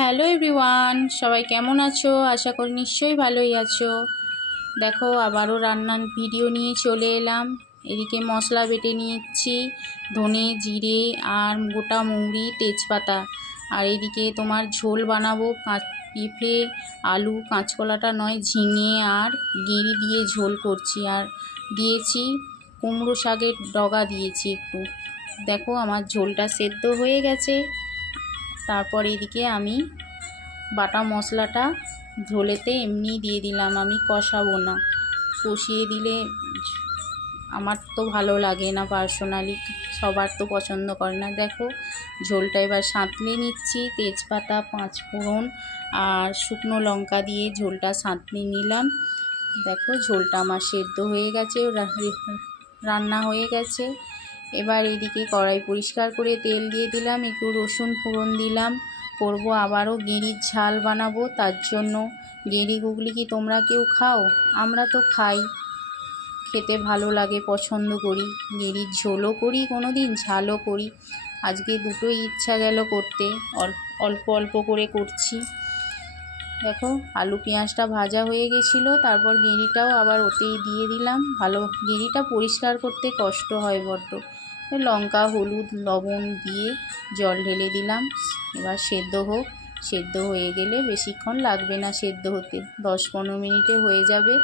Hello everyone, সবাই কেমন আছো? আশা করি নিশ্চয়ই ভালোই আছো। দেখো আবারও রান্নার ভিডিও নিয়ে চলে এলাম। এদিকে মশলা বেটে নিচ্ছি, ধনে জিরে আর গোটা মৌরি তেজপাতা। আর এদিকে তোমার ঝোল বানাবো, পেঁপে আলু কাঁচকলাটা নয় ঝিঙে আর গেঁড়ি দিয়ে ঝোল করছি। আর দিয়েছি কুমড়ো শাকের ডগা দিয়েছি একটু। দেখো আমার ঝোলটা সেদ্ধ হয়ে গেছে। তারপর এদিকে আমি বাটা মশলাটা ঝোলেতে এমনি দিয়ে দিলাম, আমি কষাবো না। কষিয়ে দিলে আমার তো ভালো লাগে না, পার্সোনালি সবার তো পছন্দ করে না। দেখো ঝোলটা এবার সাঁতলে নিচ্ছি, তেজপাতা পাঁচফোড়ন আর শুকনো লঙ্কা দিয়ে ঝোলটা সাঁতলে নিলাম। দেখো ঝোলটা আমার সেদ্ধ হয়ে গেছে, রান্না হয়ে গেছে। এবার এদিকে কড়াই পরিষ্কার করে তেল দিয়ে দিলাম, একটু রসুন ফোড়ন দিলাম। করব আবারও গেঁড়ির ঝাল বানাবো, তার জন্য গেঁড়ি গুগলি কি তোমরা কেউ খাও? আমরা তো খাই, খেতে ভালো লাগে, পছন্দ করি। গেঁড়ির ঝোলও করি, কোনো দিন ঝালও করি। আজকে দুটোই ইচ্ছা গেল করতে, অল্প অল্প করে করছি। দেখো আলু পেঁয়াজটা ভাজা হয়ে গেছিলো, তারপর গেঁড়িটাও আবার ওতেই দিয়ে দিলাম। গেঁড়িটা পরিষ্কার করতে কষ্ট হয় বড্ড। লঙ্কা হলুদ লবণ দিয়ে জল ঢেলে দিলাম। এবার সেদ্ধ হোক, সেদ্ধ হয়ে গেলে বেশিক্ষণ লাগবে না সেদ্ধ হতে, 10-15 মিনিটে হয়ে যাবে।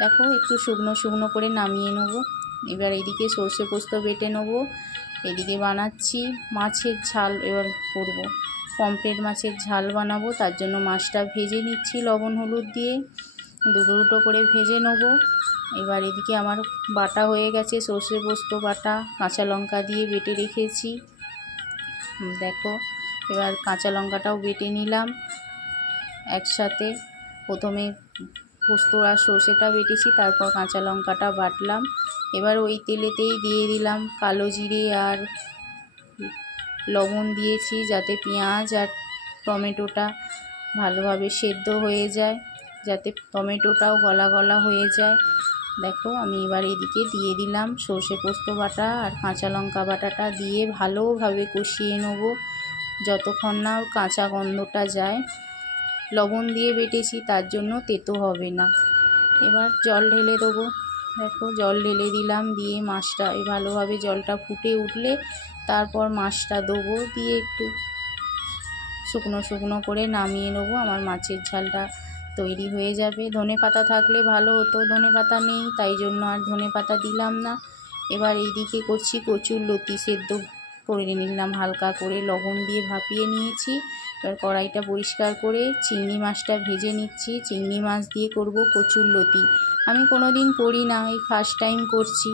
দেখো একটু শুকনো শুকনো করে নামিয়ে নেবো। এবার এদিকে সর্ষে পোস্ত বেটে নেবো। এদিকে বানাচ্ছি মাছের ঝাল, এবার করব পমফ্রেট মাছের ঝাল বানাবো, তার জন্য মাছটা ভেজে নিচ্ছি লবণ হলুদ দিয়ে, দুটো দুটো করে ভেজে নেবো। এবার এদিকে আমার বাটা হয়ে গেছে, সর্ষে পোস্ত বাটা কাঁচা লঙ্কা দিয়ে বেটে রেখেছি। দেখো এবার কাঁচা লঙ্কাটাও বেটে নিলাম একসাথে। প্রথমে পোস্ত আর সর্ষেটা বেটেছি, তারপর কাঁচা লঙ্কাটা বাটলাম। এবার ওই তেলেতেই দিয়ে দিলাম কালো জিরে আর লবণ দিয়েছি, যাতে পেঁয়াজ আর টমেটোটা ভালোভাবে সেদ্ধ হয়ে যায়, যাতে টমেটোটাও গলা গলা হয়ে যায়। দেখো আমি এবার এদিকে দিয়ে দিলাম সর্ষে পোস্ত বাটা আর কাঁচা লঙ্কা বাটাটা দিয়ে ভালোভাবে কষিয়ে নেব, যতক্ষণ না ওর কাঁচা গন্ধটা যায়। লবণ দিয়ে বেটেছি, তার জন্য তেতো হবে না। এবার জল ঢেলে দেবো। দেখো জল ঢেলে দিলাম, দিয়ে মাছটা ভালোভাবে জলটা ফুটে উঠলে তারপর মাছটা দেবো, দিয়ে একটু শুকনো শুকনো করে নামিয়ে নেবো। আমার মাছের ঝালটা তৈরি হয়ে যাবে। ধনেপাতা থাকলে ভালো হতো, ধনেপাতা নেই, তাই জন্য আর ধনেপাতা দিলাম না। এবার এইদিকে করছি কচুরলতি, সেদ্ধ করে নিলাম হালকা করে, লবণ দিয়ে ভাপিয়ে নিয়েছি। এবার কড়াইটা পরিষ্কার করে চিংড়ি মাছটা ভেজে নিচ্ছি। চিংড়ি মাছ দিয়ে করব কচুরলতি, আমি কোনো দিন করি না, এই ফার্স্ট টাইম করছি।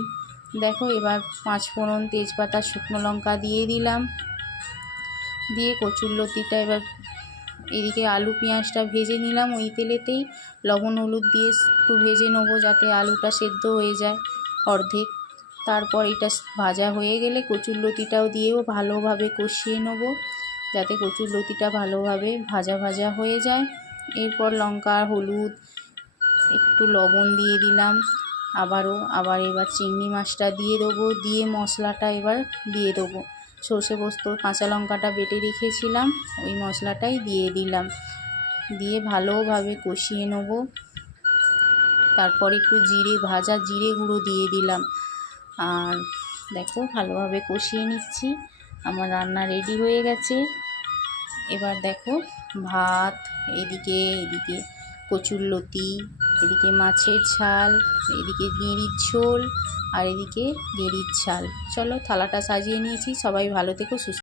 দেখো এবার পাঁচফোড়ন তেজপাতা শুকনো লঙ্কা দিয়ে দিলাম, দিয়ে কচুরলতিটা এবার এদিকে আলু পেঁয়াজটা ভেজে নিলাম ওই তেলেতেই, লবণ হলুদ দিয়ে একটু ভেজে নেবো যাতে আলুটা সেদ্ধ হয়ে যায় অর্ধেক। তারপর এটা ভাজা হয়ে গেলে কচুরলতিটাও দিয়েও ভালোভাবে কষিয়ে নেবো, যাতে কচুরলতিটা ভালোভাবে ভাজা ভাজা হয়ে যায়। এরপর লঙ্কা হলুদ একটু লবণ দিয়ে দিলাম আবার এবার চিংড়ি মাছটা দিয়ে দেবো, দিয়ে মশলাটা এবার দিয়ে দেবো। সর্ষে পোস্ত কাঁচা লঙ্কাটা বেটে রেখেছিলাম, ওই মশলাটাই দিয়ে দিলাম, দিয়ে ভালোভাবে কষিয়ে নেব। তারপর একটু ভাজা জিরে গুঁড়ো দিয়ে দিলাম। আর দেখো ভালোভাবে কষিয়ে নিচ্ছি, আমার রান্না রেডি হয়ে গেছে। এবার দেখো ভাত, এদিকে কচুরলতি, এদিকে মাছের ঝাল, এদিকে গেঁড়ির ঝোল, আর এদিকে গেঁড়ির ঝাল। চলো থালাটা সাজিয়ে নিয়েছি, সবাই ভালো থেকো সুস্থ।